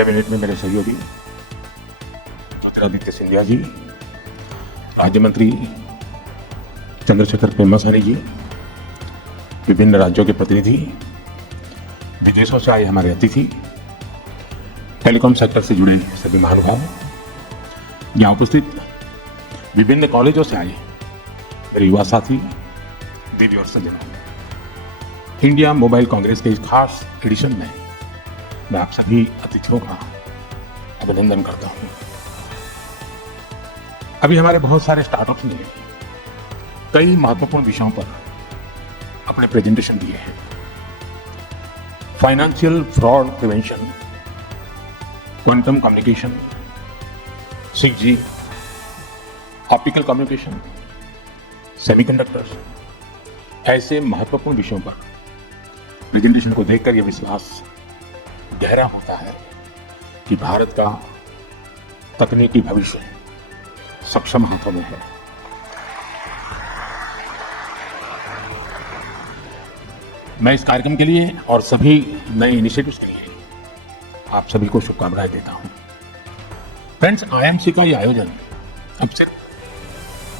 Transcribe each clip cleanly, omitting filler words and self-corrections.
Cabinet में मेरे सहयोगी ज्योतिरादित्य सिंधिया जी, राज्य मंत्री चंद्रशेखर पेम्मासानी जी, विभिन्न राज्यों के प्रतिनिधि, विदेशों से आए हमारे अतिथि, टेलीकॉम सेक्टर से जुड़े सभी महानुभाव, यहाँ उपस्थित विभिन्न कॉलेजों से आए मेरे युवा साथी, देवी और सज्जनों, इंडिया मोबाइल कांग्रेस के इस खास एडिशन में मैं आप सभी अतिथियों का अभिनंदन करता हूं। अभी हमारे बहुत सारे स्टार्टअप्स ने कई महत्वपूर्ण विषयों पर अपने प्रेजेंटेशन दिए हैं। Financial fraud prevention, quantum communication, 6G, optical communication, semiconductors, ऐसे महत्वपूर्ण विषयों पर प्रेजेंटेशन को देखकर यह विश्वास गहरा होता है कि भारत का तकनीकी भविष्य सक्षम हाथों में है। मैं इस कार्यक्रम के लिए और सभी नए इनिशिएटिव्स के लिए आप सभी को शुभकामनाएं देता हूं। फ्रेंड्स, IMC का ये आयोजन अब सिर्फ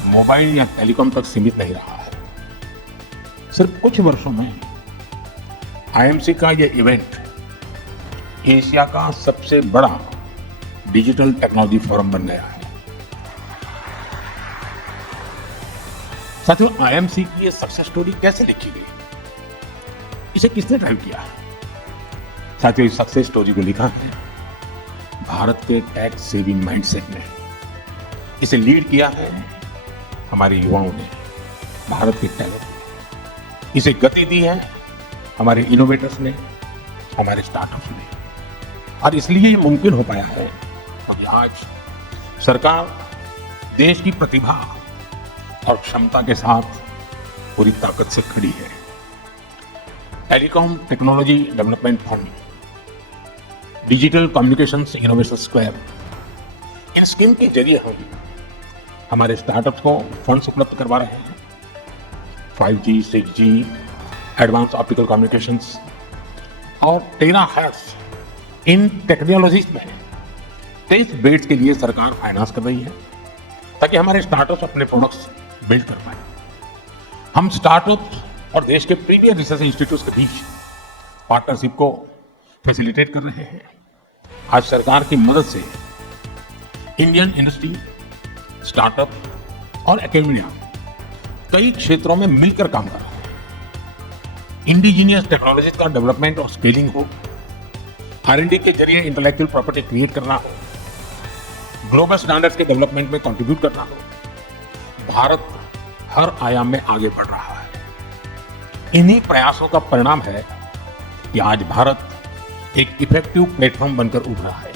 मोबाइल या टेलीकॉम तक सीमित नहीं रहा है। सिर्फ कुछ वर्षों में IMC का ये इवेंट एशिया का सबसे बड़ा डिजिटल टेक्नोलॉजी फोरम बन गया है। साथियों, IMC की ये सक्सेस स्टोरी कैसे लिखी गई, इसे किसने ड्राइव किया? साथियों, इस सक्सेस स्टोरी को लिखा है भारत के टैक्स सेविंग माइंडसेट ने। इसे लीड किया है हमारे युवाओं ने, भारत के टैलेंट ने। इसे गति दी है हमारे इनोवेटर्स ने, हमारे स्टार्टअप्स ने। और इसलिए ये मुमकिन हो पाया है क्योंकि आज सरकार देश की प्रतिभा और क्षमता के साथ पूरी ताकत से खड़ी है। Telecom technology development fund, digital communications innovation square, इन स्कीम के जरिए हम हमारे स्टार्टअप्स को फंड्स उपलब्ध करवा रहे हैं। 5G, 6G, advance optical communications और टेराहर्ट्ज, इन टेक्नोलॉजीज में 23 बेड्स के लिए सरकार फाइनेंस कर रही है ताकि हमारे स्टार्टअप्स अपने प्रोडक्ट्स बिल्ड कर पाए। हम स्टार्टअप्स और देश के प्रीमियर रिसर्च इंस्टीट्यूट्स के बीच पार्टनरशिप को फैसिलिटेट कर रहे हैं। आज सरकार की मदद से इंडियन इंडस्ट्री, स्टार्टअप और एकेडमिया कई क्षेत्रों में मिलकर काम कर रहे हैं। इंडिजीनियस टेक्नोलॉजीज का डेवलपमेंट और स्केलिंग हो, R&D के जरिए इंटेलेक्चुअल प्रॉपर्टी क्रिएट करना हो, ग्लोबल स्टैंडर्ड्स के डेवलपमेंट में कंट्रीब्यूट करना हो, भारत हर आयाम में आगे बढ़ रहा है। इन्हीं प्रयासों का परिणाम है कि आज भारत एक इफेक्टिव प्लेटफॉर्म बनकर उभरा है।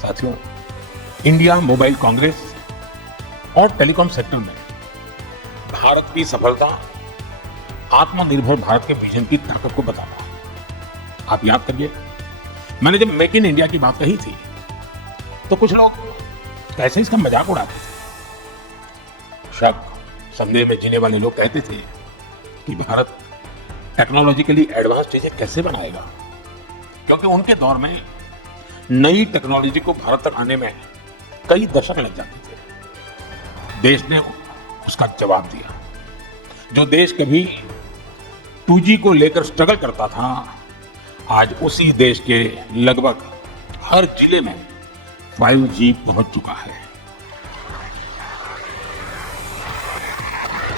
साथियों, इंडिया मोबाइल कांग्रेस और टेलीकॉम सेक्टर में भारत की सफलता आत्मनिर्भर भारत के विजन की ताकत को बताता है। आप याद करिए, मैंने जब मेक इन इंडिया की बात कही थी तो कुछ लोग कैसे इसका मजाक उड़ाते थे। शक संदेह में जीने वाले लोग कहते थे कि भारत टेक्नोलॉजिकली एडवांस चीजें कैसे बनाएगा, क्योंकि उनके दौर में नई टेक्नोलॉजी को भारत तक आने में कई दशक लग जाते थे। देश ने उसका जवाब दिया। जो देश कभी 2G को लेकर स्ट्रगल करता था, आज उसी देश के लगभग हर जिले में 5G पहुंच चुका है।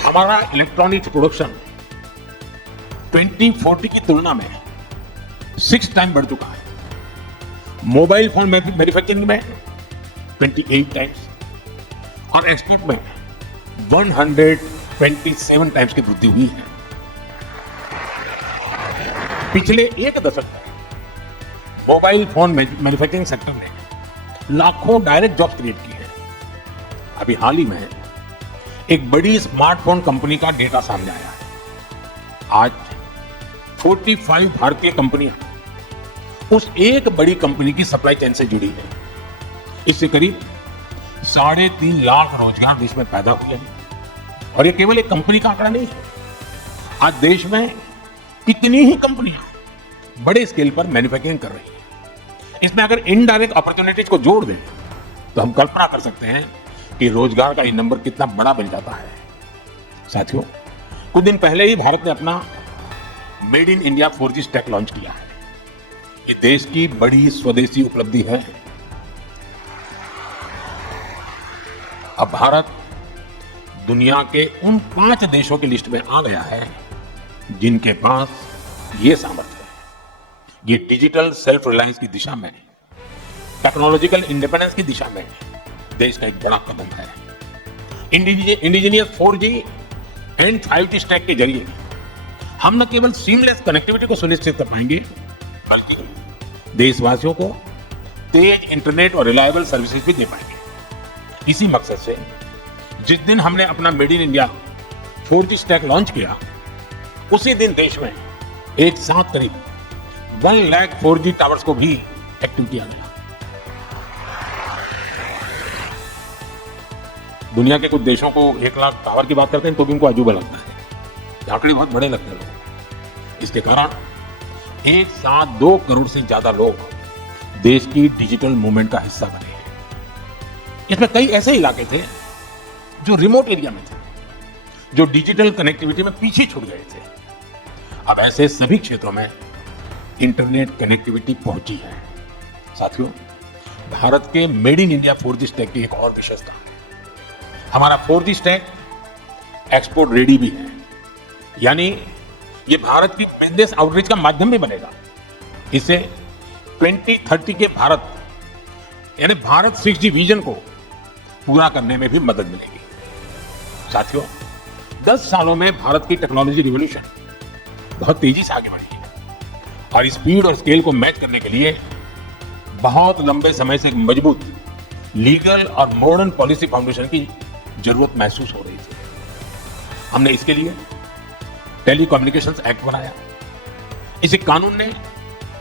हमारा इलेक्ट्रॉनिक्स प्रोडक्शन 2040 की तुलना में 6 टाइम बढ़ चुका है। मोबाइल फोन मैन्युफैक्चरिंग में 28 टाइम्स और एक्सपोर्ट में 127 टाइम्स की वृद्धि हुई है। पिछले एक दशक में मोबाइल फोन मैन्युफैक्चरिंग सेक्टर ने लाखों डायरेक्ट जॉब्स क्रिएट की है। अभी हाल ही में एक बड़ी स्मार्टफोन कंपनी का डेटा सामने आया है। आज 45 भारतीय कंपनियां उस एक बड़ी कंपनी की सप्लाई चेन से जुड़ी है। इससे करीब 3.5 लाख रोजगार देश में पैदा हुए हैं। और ये केवल एक कंपनी का आंकड़ा नहीं है। आज देश में कितनी ही कंपनियां बड़े स्केल पर मैन्युफैक्चरिंग कर रही हैं। इसमें अगर इनडायरेक्ट अपॉर्चुनिटीज को जोड़ दें तो हम कल्पना कर सकते हैं कि रोजगार का ये नंबर कितना बड़ा बन जाता है। साथियों, कुछ दिन पहले ही भारत ने अपना made in India 4G stack launch किया है। ये देश की बड़ी स्वदेशी उपलब्धि है। अब भारत दुनिया के उन 5 देशों की लिस्ट में आ गया है जिनके पास ये सामर्थ्य है। ये डिजिटल सेल्फ रिलायंस की दिशा में, टेक्नोलॉजिकल इंडिपेंडेंस की दिशा में देश का एक बड़ा कदम है। Indigenous 4G and 5G stack के जरिए हम न केवल सीमलेस कनेक्टिविटी को सुनिश्चित कर पाएंगे, बल्कि देशवासियों को तेज इंटरनेट और रिलायबल सर्विसेज भी दे पाएंगे। इसी मकसद से जिस दिन हमने अपना made in India 4G stack launch किया, उसी दिन देश में एक साथ करीब 1 लाख 4G टावर्स को भी एक्टिव किया गया। दुनिया के कुछ देशों को 1 लाख टावर की बात करते हैं तो भी उनको अजूबा लगता है। आंकड़े बहुत बड़े लगते हैं लोग। इसके कारण एक साथ 2 करोड़ से ज्यादा लोग देश की डिजिटल मूवमेंट का हिस्सा बने हैं। इसमें कई ऐसे इलाके थे जो रिमोट एरिया में थे, जो डिजिटल कनेक्टिविटी में पीछे छूट गए थे। अब ऐसे सभी क्षेत्रों में इंटरनेट कनेक्टिविटी पहुंची है। साथियों, भारत के made in India 4G stack की एक और विशेषता है, हमारा 4G स्टैक एक्सपोर्ट रेडी भी है। यानी ये भारत की बिजनेस आउटरीच का माध्यम भी बनेगा। इससे 2030 के भारत यानी भारत 6G विजन को पूरा करने में भी मदद मिलेगी। साथियों, 10 सालों में भारत की टेक्नोलॉजी रिवॉल्यूशन बहुत तेजी से आगे बढ़ी है और स्पीड और स्केल को मैच करने के लिए बहुत लंबे समय से एक मजबूत लीगल और मॉडर्न पॉलिसी फाउंडेशन की जरूरत महसूस हो रही थी। हमने इसके लिए टेलीकम्युनिकेशंस एक्ट बनाया। इस कानून ने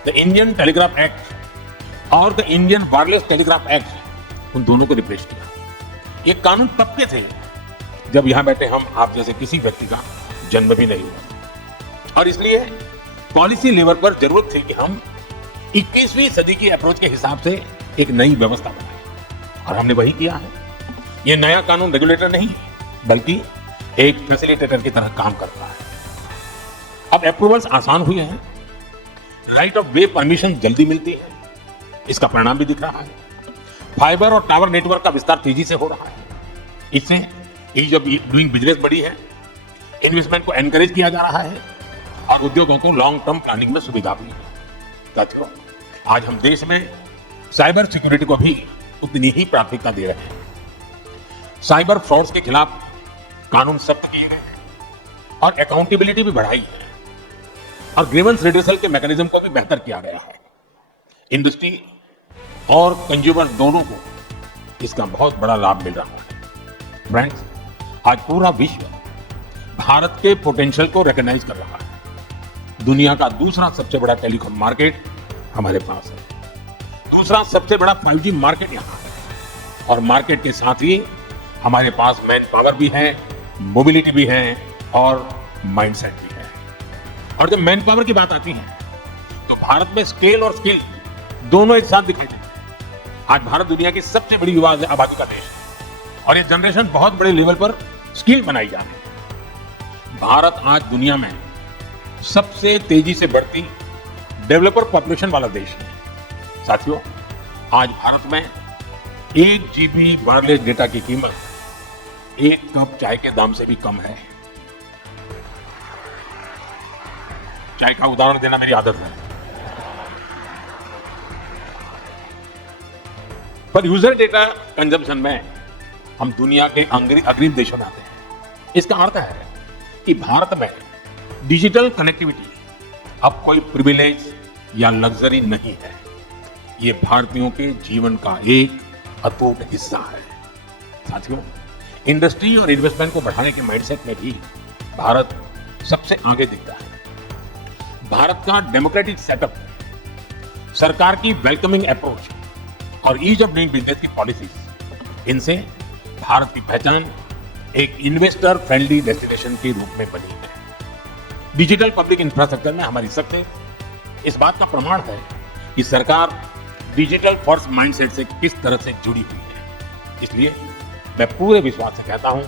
द इंडियन टेलीग्राफ एक्ट और the Indian wireless telegraph act, उन दोनों को रिप्लेस किया। ये कानून तब के थे जब यहां बैठे हम आप जैसे किसी व्यक्ति का जन्म भी नहीं हुआ, और इसलिए पॉलिसी लेवल पर जरूरत थी कि हम 21वीं सदी की अप्रोच के हिसाब से एक नई व्यवस्था बनाए, और हमने वही किया है। ये नया कानून रेगुलेटर नहीं बल्कि एक फैसिलिटेटर की तरह काम करता है। अब अप्रूवल्स आसान हुए हैं, राइट ऑफ वे परमिशन जल्दी मिलती है। इसका परिणाम भी दिख रहा है। फाइबर और टावर नेटवर्क का विस्तार तेजी से हो रहा है। इससे ईज ऑफ डूइंग बिजनेस बढ़ी है, इन्वेस्टमेंट को एनकरेज किया जा रहा है और उद्योगों को लॉन्ग टर्म प्लानिंग में सुविधा भी है। साथियों, आज हम देश में साइबर सिक्योरिटी को भी उतनी ही प्राथमिकता दे रहे हैं। साइबर फ्रॉड्स के खिलाफ कानून सख्त किए गए हैं और अकाउंटेबिलिटी भी बढ़ाई है, और ग्रीवेंस रिड्रेसल के मैकेनिज्म को भी बेहतर किया गया है। इंडस्ट्री और कंज्यूमर दोनों को इसका बहुत बड़ा लाभ मिल रहा है। फ्रेंड्स, आज पूरा विश्व भारत के पोटेंशियल को रिकॉग्नाइज कर रहा है। दुनिया का दूसरा सबसे बड़ा टेलीकॉम मार्केट हमारे पास है। दूसरा सबसे बड़ा 5G मार्केट यहां है, और मार्केट के साथ ही हमारे पास मैन पावर भी है, मोबिलिटी भी है और माइंडसेट भी है। और जब मैन पावर की बात आती है तो भारत में स्केल और स्किल दोनों एक साथ दिखाई देते हैं। आज भारत दुनिया की सबसे बड़ी युवा आबादी का देश है, और ये जनरेशन बहुत बड़े लेवल पर स्किल बनाई जा रही है। भारत आज दुनिया में सबसे तेजी से बढ़ती डेवलपर पॉपुलेशन वाला देश है। साथियों, आज भारत में 1 GB वायरलेस डेटा की कीमत 1 कप चाय के दाम से भी कम है। चाय का उदाहरण देना मेरी आदत है, पर यूजर डेटा कंजम्पशन में हम दुनिया के अग्रणी देशों में आते हैं। इसका अर्थ है कि भारत में डिजिटल कनेक्टिविटी अब कोई प्रिविलेज या लग्जरी नहीं है, ये भारतीयों के जीवन का एक अटूट हिस्सा है। साथियों, इंडस्ट्री और इन्वेस्टमेंट को बढ़ाने के माइंडसेट में भी भारत सबसे आगे दिखता है। भारत का डेमोक्रेटिक सेटअप, सरकार की वेलकमिंग अप्रोच और ईज ऑफ डूइंग बिजनेस की पॉलिसीज, इनसे भारत की पहचान एक इन्वेस्टर फ्रेंडली डेस्टिनेशन के रूप में बनी है। डिजिटल पब्लिक इंफ्रास्ट्रक्चर में हमारी सक्सेस इस बात का प्रमाण है कि सरकार डिजिटल फर्स्ट माइंडसेट से किस तरह से जुड़ी हुई है। इसलिए मैं पूरे विश्वास से कहता हूं,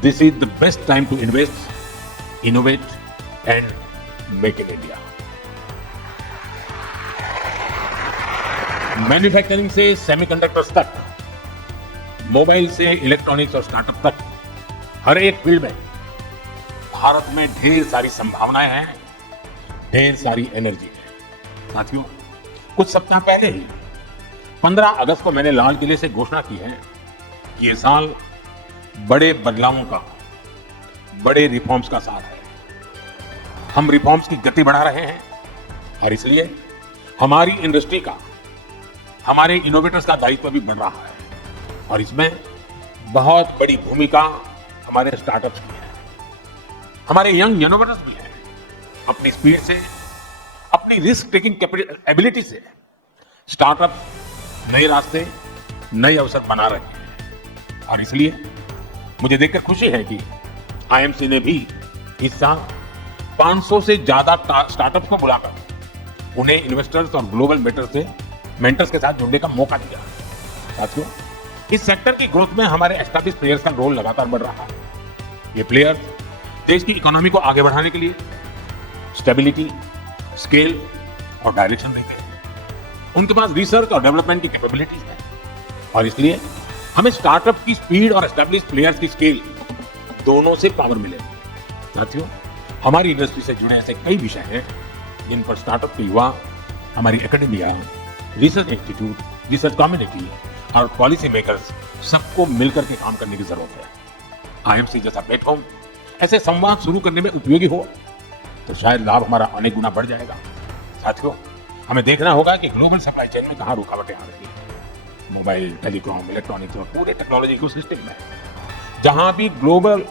this is the best time to invest, innovate and make in India. Manufacturing से सेमीकंडक्टर्स तक, मोबाइल से इलेक्ट्रॉनिक्स और स्टार्टअप तक, हर एक फील्ड में भारत में ढेर सारी संभावनाएं हैं, ढेर सारी एनर्जी है। साथियों, कुछ सप्ताह पहले ही 15 अगस्त को मैंने लाल किले से घोषणा की है कि ये साल बड़े बदलावों का, बड़े रिफॉर्म्स का साल है। हम रिफॉर्म्स की गति बढ़ा रहे हैं और इसलिए हमारी इंडस्ट्री का, हमारे इनोवेटर्स का दायित्व भी बढ़ रहा है और इसमें बहुत बड़ी भूमिका हमारे स्टार्टअप्स की है, हमारे यंग इनोवेटर्स भी हैं। अपनी स्पीड से, अपनी रिस्क टेकिंग एबिलिटी से स्टार्टअप नए रास्ते, नए अवसर बना रहे हैं और इसलिए मुझे देखकर खुशी है कि आईएमसी ने भी इस साल 500 से ज्यादा स्टार्टअप्स को बुलाकर उन्हें इन्वेस्टर्स और ग्लोबल मेंटर्स के साथ जुड़ने का मौका दिया। साथियों, इस सेक्टर की ग्रोथ में हमारे एस्टैब्लिश प्लेयर्स का रोल लगातार बढ़ रहा है। ये प्लेयर्स देश की इकोनॉमी को आगे बढ़ाने के लिए स्टेबिलिटी, स्केल और डायरेक्शन देते हैं। उनके पास रिसर्च और डेवलपमेंट की कैपेबिलिटीज है और इसलिए हमें स्टार्टअप की स्पीड और एस्टैब्लिश प्लेयर्स की स्केल दोनों से पावर मिलेगी। साथियों, हमारी इंडस्ट्री से जुड़े ऐसे कई विषय हैं जिन पर स्टार्टअप के युवा, हमारी academia, research institute, research community और पॉलिसी मेकर्स सबको मिलकर के काम करने की जरूरत है। आईएमसी जैसा प्लेटफॉर्म ऐसे संवाद शुरू करने में उपयोगी हो तो शायद लाभ हमारा अनेक गुना बढ़ जाएगा। साथियों, हमें देखना होगा कि ग्लोबल सप्लाई चेन में कहाँ रुकावटें आ रही हैं। मोबाइल, टेलीकॉम, इलेक्ट्रॉनिक्स और पूरे टेक्नोलॉजी इकोसिस्टम में जहां भी ग्लोबल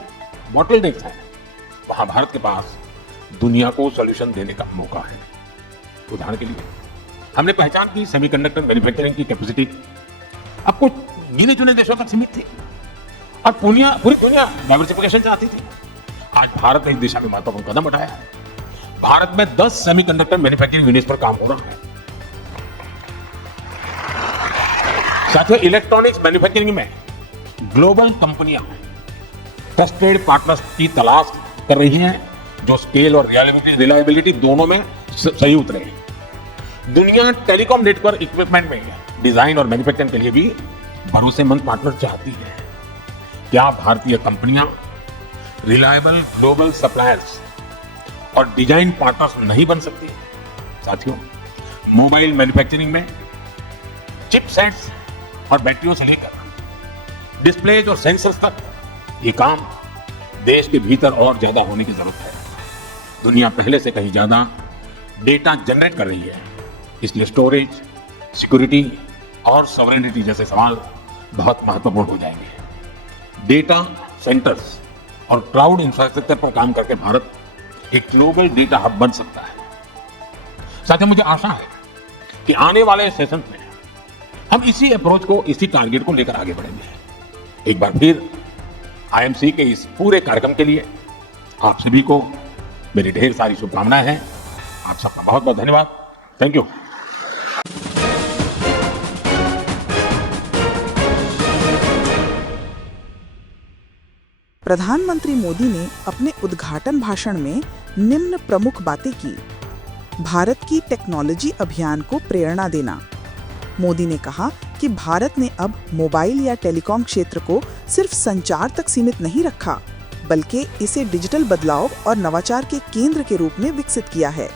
बॉटलनेक्स हैं, वहां भारत के पास दुनिया को सॉल्यूशन देने का मौका है। उदाहरण के लिए हमने पहचान की सेमीकंडक्टर मैन्युफैक्चरिंग की कैपेसिटी अब कुछ गिने चुने देशों तक सीमित थी और पूरी दुनिया डाइवर्सिफिकेशन चाहती थी। आज भारत ने इस दिशा में महत्वपूर्ण कदम उठाया है। भारत में 10 सेमीकंडक्टर मैन्युफैक्चरिंग यूनिट्स पर काम हो रहा है। साथियों, इलेक्ट्रॉनिक्स मैन्युफैक्चरिंग में ग्लोबल कंपनियां ट्रस्टेड पार्टनर्स की तलाश कर रही हैं जो स्केल और रिलायबिलिटी दोनों में सही उतरे। दुनिया टेलीकॉम नेटवर्क इक्विपमेंट में डिजाइन और मैन्युफैक्चरिंग के लिए भी भरोसेमंद पार्टनर चाहती है। क्या भारतीय कंपनियां रिलायबल ग्लोबल सप्लायर्स और डिजाइन पार्टनर्स नहीं बन सकती? साथियों, मोबाइल मैन्युफैक्चरिंग में चिपसेट्स और बैटरियों से लेकर डिस्प्लेज और सेंसर्स तक ये काम देश के भीतर और ज्यादा होने की जरूरत है। दुनिया पहले से कहीं ज्यादा डेटा जनरेट कर रही है, इसलिए स्टोरेज, सिक्योरिटी और सॉवरेनिटी जैसे सवाल बहुत महत्वपूर्ण हो जाएंगे। डेटा सेंटर्स और क्लाउड इंफ्रास्ट्रक्चर पर काम करके भारत एक ग्लोबल डेटा हब बन सकता है। साथियों, मुझे आशा है कि आने वाले सेशन में हम इसी अप्रोच को, इसी टारगेट को लेकर आगे बढ़ेंगे। एक बार फिर आईएमसी के इस पूरे कार्यक्रम के लिए आप सभी को मेरी ढेर सारी शुभकामनाएं हैं। आप सबका बहुत बहुत धन्यवाद। Thank you. प्रधानमंत्री मोदी ने अपने उद्घाटन भाषण में निम्न प्रमुख बातें की। भारत की टेक्नोलॉजी अभियान को प्रेरणा देना। मोदी ने कहा कि भारत ने अब मोबाइल या टेलीकॉम क्षेत्र को सिर्फ संचार तक सीमित नहीं रखा, बल्कि इसे डिजिटल बदलाव और नवाचार के केंद्र के रूप में विकसित किया है।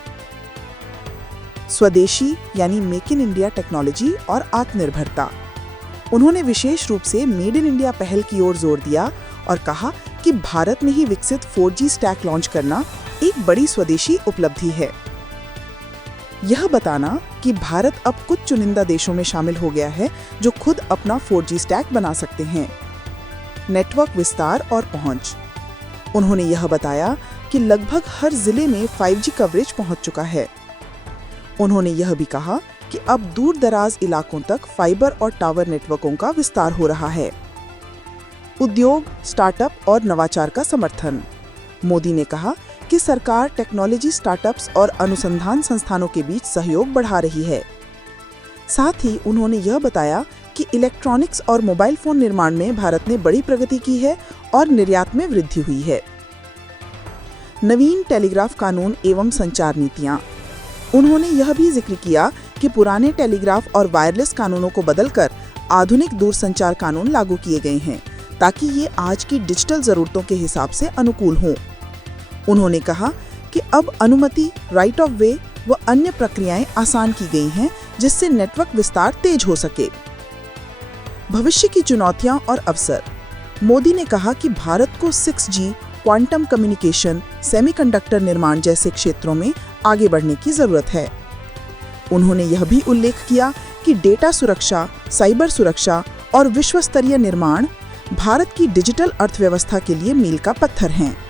स्वदेशी यानी मेक इन इंडिया टेक्नोलॉजी और आत्मनिर्भरता। उन्होंने विशेष रूप से मेड इन इंडिया पहल की ओर जोर दिया और कहा कि भारत में ही विकसित 4G स्टैक लॉन्च करना एक बड़ी स्वदेशी उपलब्धि है। यह बताना कि भारत अब कुछ चुनिंदा देशों में शामिल हो गया है जो खुद अपना 4G स्टैक बना सकते हैं। नेटवर्क विस्तार और पहुंच। उन्होंने यह बताया कि लगभग हर जिले में 5G कवरेज पहुंच चुका है। उन्होंने यह भी कहा कि अब दूर दराज इलाकों तक फाइबर और टावर नेटवर्कों का विस्तार हो रहा है। उद्योग, स्टार्टअप और नवाचार का समर्थन। मोदी ने कहा कि सरकार टेक्नोलॉजी स्टार्टअप्स और अनुसंधान संस्थानों के बीच सहयोग बढ़ा रही है। साथ ही उन्होंने यह बताया कि इलेक्ट्रॉनिक्स और मोबाइल फोन निर्माण में भारत ने बड़ी प्रगति की है और निर्यात में वृद्धि हुई है। नवीन टेलीग्राफ कानून एवं संचार नीतियां। उन्होंने यह भी जिक्र किया कि पुराने टेलीग्राफ और वायरलेस कानूनों को बदलकर आधुनिक दूरसंचार कानून लागू किए गए हैं ताकि ये आज की डिजिटल जरूरतों के हिसाब से अनुकूल हों। उन्होंने कहा कि अब अनुमति, राइट ऑफ वे व अन्य प्रक्रियाएं आसान की गई हैं जिससे नेटवर्क विस्तार तेज हो सके। भविष्य की चुनौतियां और अवसर। मोदी ने कहा कि भारत को 6G, क्वांटम कम्युनिकेशन, सेमीकंडक्टर निर्माण जैसे क्षेत्रों में आगे बढ़ने की जरूरत है। उन्होंने यह भी उल्लेख किया कि डेटा सुरक्षा, साइबर सुरक्षा और विश्व स्तरीय निर्माण भारत की डिजिटल अर्थव्यवस्था के लिए मील का पत्थर हैं।